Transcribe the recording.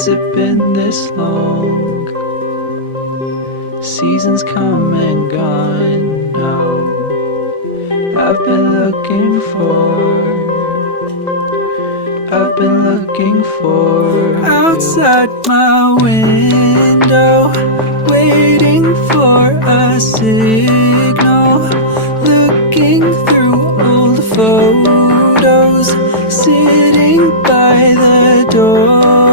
Has it been this long? Seasons come and gone now. I've been looking for outside my window, waiting for a signal, looking through old photos, sitting by the door.